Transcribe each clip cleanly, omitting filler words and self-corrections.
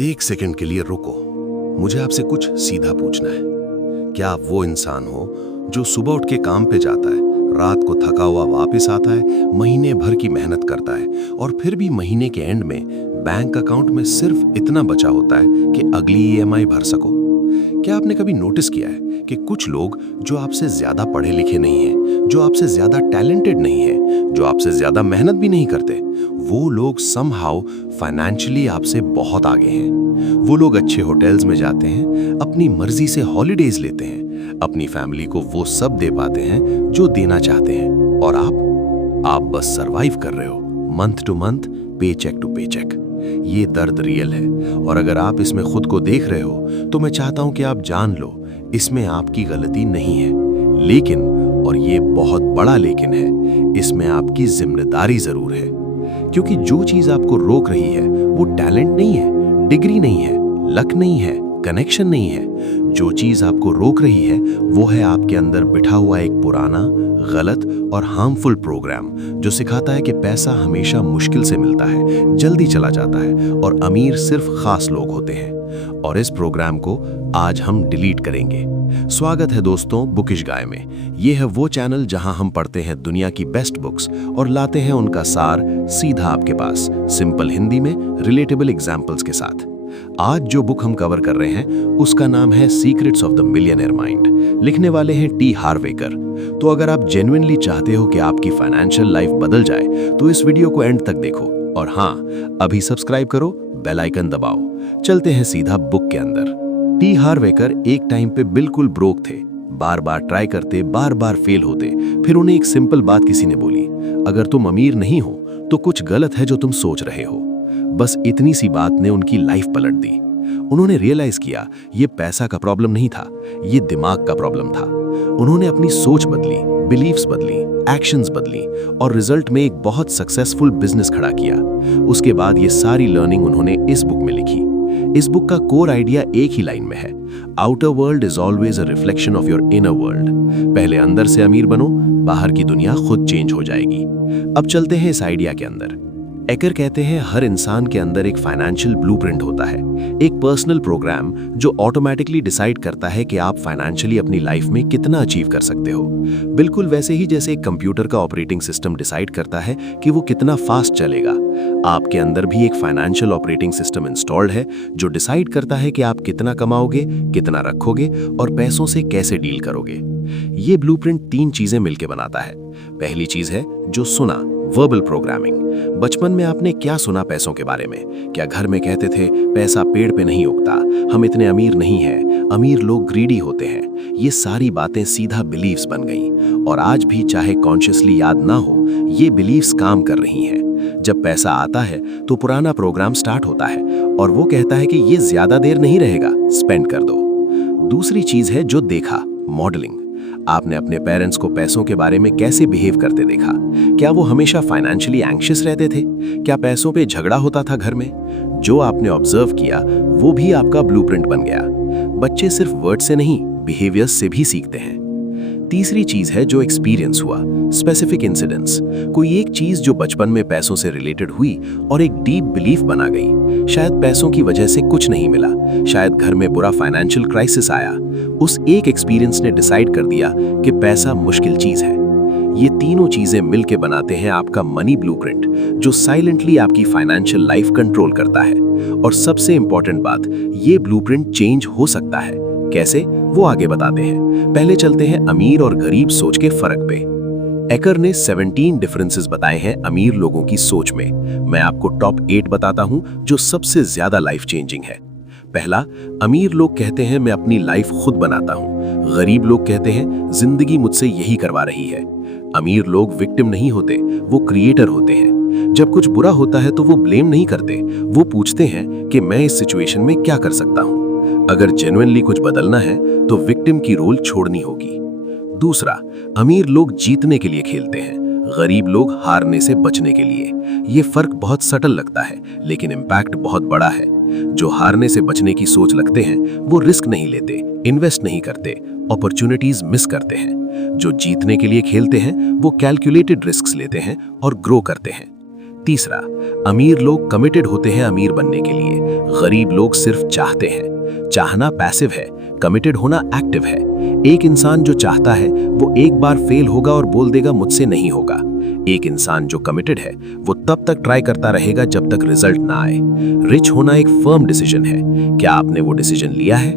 एक सेकंड के लिए रुको। मुझे आपसे कुछ सीधा पूछना है। क्या आप वो इंसान हो जो सुबह उठ के काम पे जाता है, रात को थका हुआ वापस आता है, महीने भर की मेहनत करता है और फिर भी महीने के एंड में बैंक अकाउंट में सिर्फ इतना बचा होता है कि अगली ईएमआई भर सको? क्या आपने कभी नोटिस किया है कि कुछ लोग जो आपसे ज्यादा पढ़े लिखे नहीं हैं, जो आपसे ज्यादा टैलेंटेड नहीं हैं, जो आपसे ज्यादा मेहनत भी नहीं करते, वो लोग समहाउ फाइनेंशियली आपसे बहुत आगे हैं। वो लोग अच्छे होटल्स में जाते हैं, अपनी मर्जी से हॉलिडेज लेते हैं, अपनी फैमिली को वो सब दे पाते हैं जो देना चाहते हैं, और आप बस सरवाइव कर रहे हो मंथ टू मंथ, पे चेक टू पे चेक। ये दर्द रियल है, और अगर आप इसमें खुद को देख रहे हो तो मैं चाहता हूं कि आप जान लो, इसमें आपकी गलती नहीं है, लेकिन, और ये बहुत बड़ा लेकिन है, इसमें आपकी जिम्मेदारी जरूर है। क्योंकि जो चीज आपको रोक रही है वो टैलेंट नहीं है, डिग्री नहीं है, लक नहीं है, कनेक्शन नहीं है। जो चीज आपको रोक रही है वो है आपके अंदर बिठा हुआ एक पुराना, गलत और हार्मफुल प्रोग्राम, जो सिखाता है कि पैसा हमेशा मुश्किल से मिलता है, जल्दी चला जाता है और अमीर सिर्फ खास लोग होते हैं। और इस प्रोग्राम को आज हम डिलीट करेंगे। स्वागत है दोस्तों बुकिश गाय में। ये है वो चैनल जहां हम पढ़ते हैं दुनिया की बेस्ट बुक्स और लाते हैं उनका सार सीधा आपके पास, सिंपल हिंदी में, रिलेटेबल एग्जाम्पल्स के साथ। आज जो बुक हम कवर कर रहे हैं उसका नाम है secrets of the millionaire mind. लिखने वाले हैं टी हार्वेकर। तो अगर आप जेन्युइनली चाहते हो कि आपकी फाइनेंशियल लाइफ बदल जाए तो इस वीडियो को एंड तक देखो, और हाँ, अभी सब्सक्राइब करो, बेल आइकन दबाओ। चलते हैं सीधा बुक के अंदर। टी हार्वेकर एक टाइम पे बिल्कुल ब्रोक थे, बार बार ट्राई करते, बार बार फेल होते। फिर उन्हें एक सिंपल बात किसी ने बोली, अगर तुम अमीर नहीं हो तो कुछ गलत है जो तुम सोच रहे हो। बस इतनी सी बात ने उनकी लाइफ पलट दी। उन्होंने रियलाइज किया ये पैसा का प्रॉब्लम नहीं था, ये दिमाग का प्रॉब्लम था। उन्होंने अपनी सोच बदली, बिलीव्स बदली, एक्शंस बदली और रिजल्ट में एक बहुत सक्सेसफुल बिजनेस खड़ा किया। उसके बाद ये सारी लर्निंग उन्होंने इस बुक में लिखी। इस बुक का कोर आइडिया एक ही लाइन में है, outer world is always a reflection of your inner world. पहले अंदर से अमीर बनो, बाहर की दुनिया खुद चेंज हो जाएगी। अब चलते हैं इस आइडिया के अंदर। एकर कहते हैं हर इंसान के अंदर एक फाइनेंशियल ब्लूप्रिंट होता है, एक पर्सनल प्रोग्राम जो ऑटोमेटिकली डिसाइड करता है कि आप फाइनेंशियली अपनी लाइफ में कितना अचीव कर सकते हो। बिल्कुल वैसे ही जैसे एक कंप्यूटर का ऑपरेटिंग सिस्टम डिसाइड करता है कि वो कितना फास्ट चलेगा, आपके अंदर भी एक फाइनेंशियल ऑपरेटिंग सिस्टम इंस्टॉल्ड है जो डिसाइड करता है कि आप कितना कमाओगे, कितना रखोगे और पैसों से कैसे डील करोगे। ये ब्लूप्रिंट तीन चीजें मिलकर बनाता है। पहली चीज है जो सुना, वर्बल प्रोग्रामिंग। बचपन में आपने क्या सुना पैसों के बारे में? क्या घर में कहते थे पैसा पेड़ पे नहीं उगता, हम इतने अमीर नहीं हैं, अमीर लोग ग्रीडी होते हैं? ये सारी बातें सीधा बिलीव्स बन गईं, और आज भी चाहे कॉन्शियसली याद ना हो, ये बिलीव्स काम कर रही हैं। जब पैसा आता है तो पुराना प्रोग्राम स्टार्ट होता है और वो कहता है कि ये ज्यादा देर नहीं रहेगा, स्पेंड कर दो। दूसरी चीज है जो देखा, मॉडलिंग। आपने अपने पेरेंट्स को पैसों के बारे में कैसे बिहेव करते देखा? क्या वो हमेशा फाइनेंशियली एंग्शियस रहते थे? क्या पैसों पे झगड़ा होता था घर में? जो आपने ऑब्जर्व किया वो भी आपका ब्लूप्रिंट बन गया। बच्चे सिर्फ वर्ड से नहीं, बिहेवियर से भी सीखते हैं। तीसरी चीज है जो एक्सपीरियंस हुआ, स्पेसिफिक इंसिडेंट्स। कोई एक चीज जो बचपन में पैसों से रिलेटेड हुई और एक डीप बिलीफ बना गई। शायद पैसों की वजह से कुछ नहीं मिला, शायद घर में बुरा फाइनेंशियल क्राइसिस आया। उस एक एक्सपीरियंस ने डिसाइड कर दिया कि पैसा मुश्किल चीज है। ये तीनों चीजें मिलके बनाते हैं आपका मनी ब्लूप्रिंट, जो साइलेंटली आपकी फाइनेंशियल लाइफ कंट्रोल करता है। और सबसे इंपॉर्टेंट बात, ये ब्लूप्रिंट चेंज हो सकता है। कैसे, वो आगे बताते हैं। पहले चलते हैं अमीर और गरीब सोच के फर्क पे। एकर ने 17 डिफरेंसेस बताए हैं अमीर लोगों की सोच में। मैं आपको टॉप 8 बताता हूं जो सबसे ज्यादा लाइफ चेंजिंग है। पहला, अमीर लोग कहते हैं मैं अपनी लाइफ खुद बनाता हूं। गरीब लोग कहते हैं जिंदगी मुझसे यही करवा रही है। अमीर लोग विक्टिम नहीं होते, वो क्रिएटर होते हैं। जब कुछ बुरा होता है तो वो ब्लेम नहीं करते, वो पूछते हैं कि मैं इस सिचुएशन में क्या कर सकता हूं। अगर जेन्युइनली कुछ बदलना है तो विक्टिम की रोल छोड़नी होगी। दूसरा, अमीर लोग जीतने के लिए खेलते हैं, गरीब लोग हारने से बचने के लिए। ये फर्क बहुत सटल लगता है लेकिन इम्पैक्ट बहुत बड़ा है। जो हारने से बचने की सोच रखते हैं वो रिस्क नहीं लेते, इन्वेस्ट नहीं करते, अपॉर्चुनिटीज मिस करते हैं। जो जीतने के लिए खेलते हैं वो कैलकुलेटेड रिस्क लेते हैं और ग्रो करते हैं। तीसरा, अमीर लोग कमिटेड होते हैं अमीर बनने के लिए, गरीब लोग सिर्फ चाहते हैं। चाहना पैसिव है, कमिटेड होना एक्टिव है। एक इंसान जो चाहता है वो एक बार फेल होगा और बोल देगा मुझसे नहीं होगा। एक इंसान जो कमिटेड है वो तब तक ट्राई करता रहेगा जब तक रिजल्ट ना आए। रिच होना एक फर्म डिसीजन है। क्या आपने वो डिसीजन लिया है?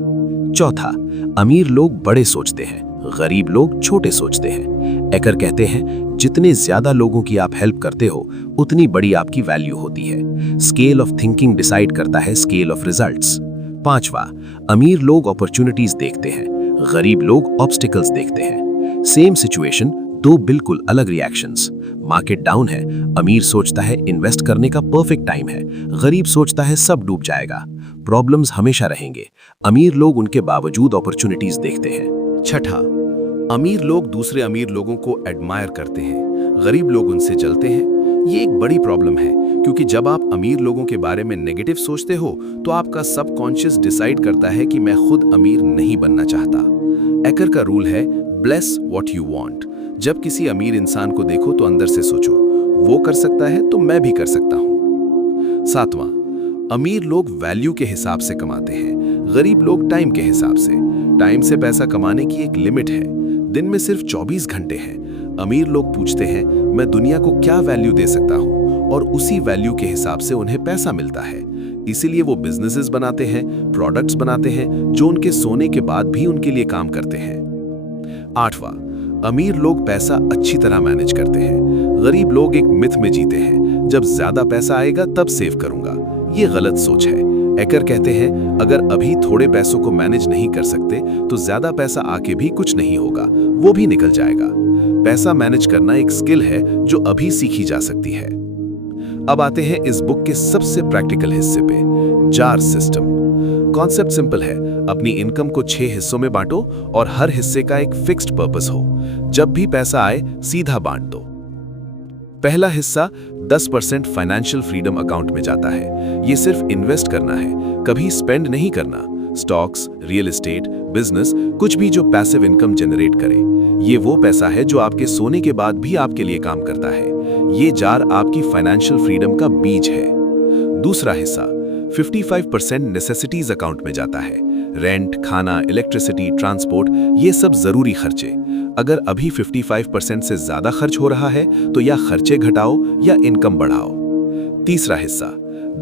चौथा, अमीर लोग बड़े सोचते हैं, गरीब लोग छोटे सोचते हैं। एकर कहते हैं जितने ज्यादा लोगों की आप हेल्प करते हो उतनी बड़ी आपकी वैल्यू होती है। स्केल ऑफ थिंकिंग डिसाइड करता है स्केल ऑफ रिजल्ट्स। पांचवा, अमीर लोग अपॉर्चुनिटीज देखते हैं, गरीब लोग ऑब्स्टिकल्स देखते हैं। सेम सिचुएशन, दो बिल्कुल अलग रिएक्शंस। मार्केट डाउन है, अमीर सोचता है इन्वेस्ट करने का परफेक्ट टाइम है, गरीब सोचता है सब डूब जाएगा। प्रॉब्लम्स हमेशा रहेंगे, अमीर लोग उनके बावजूद अपॉर्चुनिटीज देखते हैं। छठा, अमीर लोग दूसरे अमीर लोगों को एडमायर करते हैं, गरीब लोग उनसे जलते हैं। ये एक बड़ी प्रॉब्लम है क्योंकि जब आप अमीर लोगों के बारे में नेगेटिव सोचते हो तो आपका सबकॉन्शियस डिसाइड करता है कि मैं खुद अमीर नहीं बनना चाहता। एकर का रूल है ब्लेस व्हाट यू वांट। जब किसी अमीर इंसान को देखो तो अंदर से सोचो वो कर सकता है तो मैं भी कर सकता हूं। सातवां, अमीर लोग वैल्यू के हिसाब से कमाते हैं, गरीब लोग टाइम के हिसाब से। टाइम से पैसा कमाने की एक लिमिट है, दिन में सिर्फ 24 घंटे हैं। अमीर लोग पूछते हैं मैं दुनिया को क्या वैल्यू दे सकता हूं, और उसी वैल्यू के हिसाब से उन्हें पैसा मिलता है। इसीलिए वो बिजनेसेस बनाते हैं, प्रोडक्ट्स बनाते हैं जो उनके सोने के बाद भी उनके लिए काम करते हैं। आठवां, अमीर लोग पैसा अच्छी तरह मैनेज करते हैं, गरीब लोग एक मिथ में जीते हैं, जब ज्यादा पैसा आएगा तब सेव करूंगा। ये गलत सोच है। एकर कहते हैं अगर अभी थोड़े पैसों को मैनेज नहीं कर सकते तो ज्यादा पैसा आके भी कुछ नहीं होगा, वो भी निकल जाएगा। पैसा मैनेज करना एक स्किल है जो अभी सीखी जा सकती है। अब आते हैं इस बुक के सबसे प्रैक्टिकल हिस्से पे, जार सिस्टम। कॉन्सेप्ट सिंपल है, अपनी इनकम को 6 हिस्सों में बांटो और हर हिस्से का एक फिक्स्ड पर्पस हो। जब भी पैसा आए सीधा बांट दो। पहला हिस्सा 10% फाइनेंशियल फ्रीडम अकाउंट में जाता है। ये सिर्फ इन्वेस्ट करना है, कभी स्पेंड नहीं करना। स्टॉक्स, रियल एस्टेट, बिजनेस, कुछ भी जो पैसिव इनकम जनरेट करे। ये वो पैसा है जो आपके सोने के बाद भी आपके लिए काम करता है। ये जार आपकी फाइनेंशियल फ्रीडम का बीज है। दूसरा हिस्सा 55% नेसेसिटीज अकाउंट में जाता है। रेंट, खाना, इलेक्ट्रिसिटी, ट्रांसपोर्ट, ये सब जरूरी खर्चे। अगर अभी 55% से ज्यादा खर्च हो रहा है तो या खर्चे घटाओ या इनकम बढ़ाओ। तीसरा हिस्सा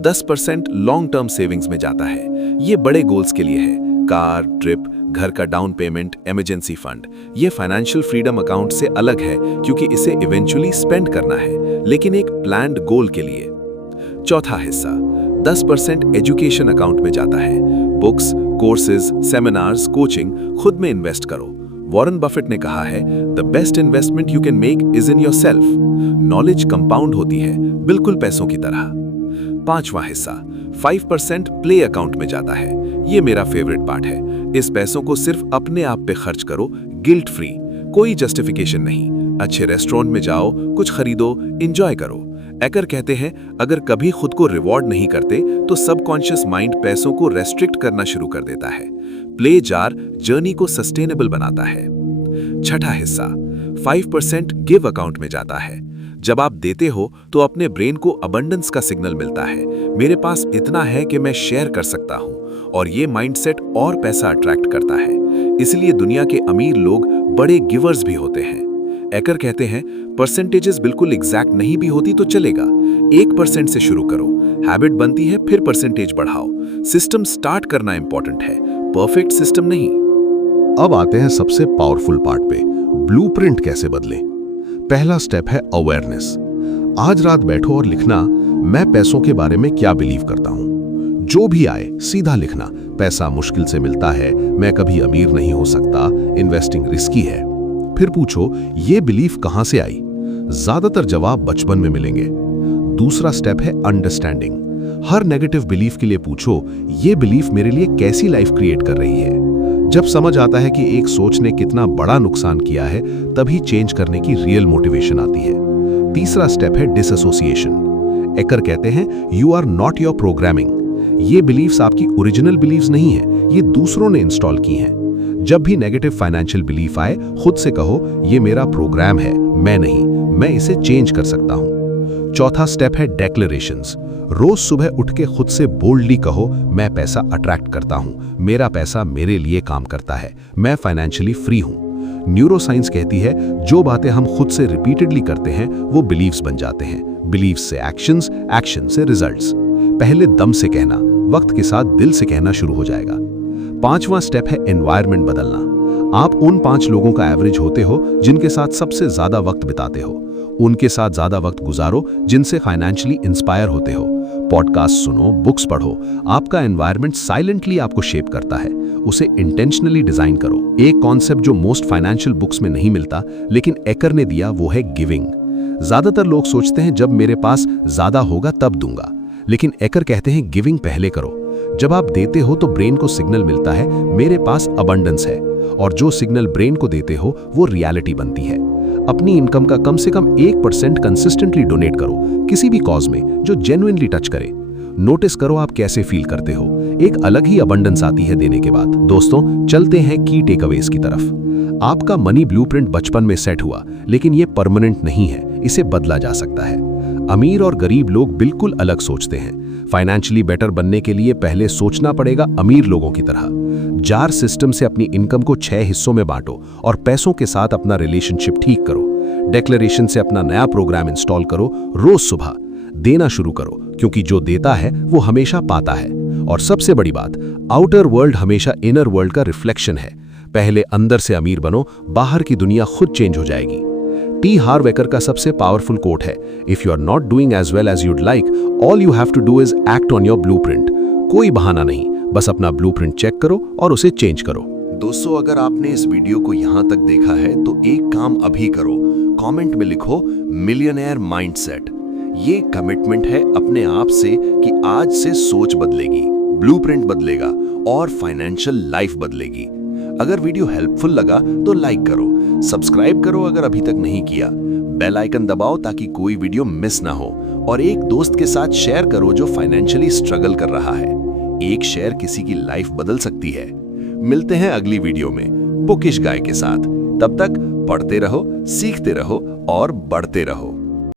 10% लॉन्ग टर्म सेविंग्स में जाता है। ये बड़े गोल्स के लिए है, कार, ट्रिप, घर का डाउन पेमेंट, इमरजेंसी फंड। ये फाइनेंशियल फ्रीडम अकाउंट से अलग है क्योंकि इसे इवेंचुअली स्पेंड करना है, लेकिन एक प्लान्ड गोल के लिए। चौथा हिस्सा 10% एजुकेशन अकाउंट में जाता है। बुक्स, कोर्सेज, सेमिनार्स, कोचिंग, खुद में इन्वेस्ट करो। वॉरेन बफेट ने कहा है the best investment you can make is in yourself. Knowledge compound होती है, बिल्कुल पैसों की तरह। पांचवा हिस्सा 5% प्ले अकाउंट में जाता है। ये मेरा फेवरेट पार्ट है। इस पैसों को सिर्फ अपने आप पे खर्च करो, गिल्ट फ्री, कोई जस्टिफिकेशन नहीं। अच्छे रेस्टोरेंट में जाओ, कुछ खरीदो, एंजॉय करो। एकर कहते हैं अगर कभी खुद को रिवॉर्ड नहीं करते तो सबकॉन्शियस माइंड पैसों को रेस्ट्रिक्ट करना शुरू कर देता है। प्ले जार जर्नी को सस्टेनेबल बनाता है। छठा हिस्सा 5% गिव अकाउंट में जाता है। जब आप देते हो तो अपने ब्रेन को अबंडेंस का सिग्नल मिलता है, मेरे पास इतना है कि मैं शेयर कर सकता हूं, और ये माइंडसेट और पैसा अट्रैक्ट करता है। इसलिए दुनिया के अमीर लोग बड़े गिवर्स भी होते हैं। एकर कहते हैं परसेंटेजेस बिल्कुल एग्जैक्ट नहीं भी होती तो चलेगा, 1% से शुरू करो, हैबिट बनती है फिर परसेंटेज बढ़ाओ। सिस्टम स्टार्ट करना इंपॉर्टेंट है, परफेक्ट सिस्टम नहीं। अब आते हैं सबसे पावरफुल पार्ट पे, ब्लूप्रिंट कैसे बदलें। पहला स्टेप है अवेयरनेस। आज रात बैठो और लिखना मैं पैसों के बारे में क्या बिलीव करता हूं। जो भी आए सीधा लिखना, पैसा मुश्किल से मिलता है, मैं कभी अमीर नहीं हो सकता, इन्वेस्टिंग रिस्की है। फिर पूछो ये बिलीफ कहां से आई। ज्यादातर जवाब बचपन में मिलेंगे। दूसरा स्टेप है अंडरस्टैंडिंग। हर नेगेटिव बिलीफ के लिए पूछो ये बिलीफ मेरे लिए कैसी लाइफ क्रिएट कर रही है। जब समझ आता है कि एक सोच ने कितना बड़ा नुकसान किया है, तभी चेंज करने की रियल मोटिवेशन आती है। तीसरा स्टेप है डिसएसोसिएशन। एकर कहते हैं you are not your programming. ये बिलीव्स आपकी ओरिजिनल बिलीव्स नहीं है, ये दूसरों ने इंस्टॉल की हैं। जब भी नेगेटिव फाइनेंशियल बिलीफ आए, खुद से कहो ये मेरा प्रोग्राम है, मैं नहीं, मैं इसे चेंज कर सकता हूं। चौथा स्टेप है डेक्लेरेशंस। रोज सुबह उठ के खुद से बोल्डली कहो, मैं पैसा अट्रैक्ट करता हूं, मेरा पैसा मेरे लिए काम करता है, मैं फाइनेंशियली फ्री हूं। न्यूरोसाइंस कहती है जो बातें हम खुद से रिपीटेडली करते हैं वो बिलीव्स बन जाते हैं, बिलीव्स से एक्शंस, एक्शन से रिजल्ट्स। पहले दम से कहना, वक्त के साथ दिल से कहना शुरू हो जाएगा। पांचवा स्टेप है एनवायरनमेंट बदलना। आप उन 5 लोगों का एवरेज होते हो जिनके साथ सबसे ज्यादा वक्त बिताते हो, उनके साथ ज्यादा वक्त गुजारो जिनसे फाइनेंशियली इंस्पायर होते हो। पॉडकास्ट सुनो, बुक्स पढ़ो, आपका एनवायरनमेंट साइलेंटली आपको शेप करता है, उसे इंटेंशनली डिजाइन करो। एक कॉन्सेप्ट जो मोस्ट फाइनेंशियल बुक्स में नहीं मिलता लेकिन एकर ने दिया वो है गिविंग। ज्यादातर लोग सोचते हैं जब मेरे पास ज्यादा होगा तब दूंगा, लेकिन एकर कहते हैं गिविंग पहले करो। जब आप देते हो तो ब्रेन को सिग्नल मिलता है मेरे पास अबंडेंस है, और जो सिग्नल ब्रेन को देते हो वो रियलिटी बनती है। अपनी इनकम का कम से कम 1% कंसिस्टेंटली डोनेट करो किसी भी कॉज में जो जेन्युइनली टच करे। नोटिस करो आप कैसे फील करते हो, एक अलग ही अबंडेंस आती है देने के बाद। दोस्तों, चलते हैं की टेकअवेज की तरफ। आपका मनी ब्लूप्रिंट बचपन में सेट हुआ, लेकिन ये परमानेंट नहीं है, इसे बदला जा सकता है। अमीर और गरीब लोग बिल्कुल अलग सोचते हैं। फाइनेंशियली बेटर बनने के लिए पहले सोचना पड़ेगा अमीर लोगों की तरह। जार सिस्टम से अपनी इनकम को 6 हिस्सों में बांटो और पैसों के साथ अपना रिलेशनशिप ठीक करो। डिक्लेरेशन से अपना नया प्रोग्राम इंस्टॉल करो, रोज सुबह देना शुरू करो, क्योंकि जो देता है वो हमेशा पाता है। और सबसे बड़ी बात, आउटर वर्ल्ड हमेशा इनर वर्ल्ड का रिफ्लेक्शन है। पहले अंदर से अमीर बनो, बाहर की दुनिया खुद चेंज हो जाएगी। टी हार्व एकर का सबसे पावरफुल कोट है, if you are not doing as well as you'd like, all you have to do is act on your blueprint. कोई बहाना नहीं, बस अपना ब्लूप्रिंट चेक करो और उसे चेंज करो। दोस्तों, अगर आपने इस वीडियो को यहाँ तक देखा है तो एक काम अभी करो, कमेंट में लिखो मिलियनेयर माइंडसेट। ये कमिटमेंट है अपने आप से कि आज से सोच बदलेगी, ब्लूप्रिंट बदलेगा और फाइनेंशियल लाइफ बदलेगी। अगर वीडियो हेल्पफुल लगा तो लाइक करो, सब्सक्राइब करो अगर अभी तक नहीं किया, बेल आइकन दबाओ ताकि कोई वीडियो मिस ना हो, और एक दोस्त के साथ शेयर करो जो फाइनेंशियली स्ट्रगल कर रहा है। एक शेयर किसी की लाइफ बदल सकती है। मिलते हैं अगली वीडियो में बुकिश गाय के साथ। तब तक पढ़ते रहो, सीखते रहो और बढ़ते रहो।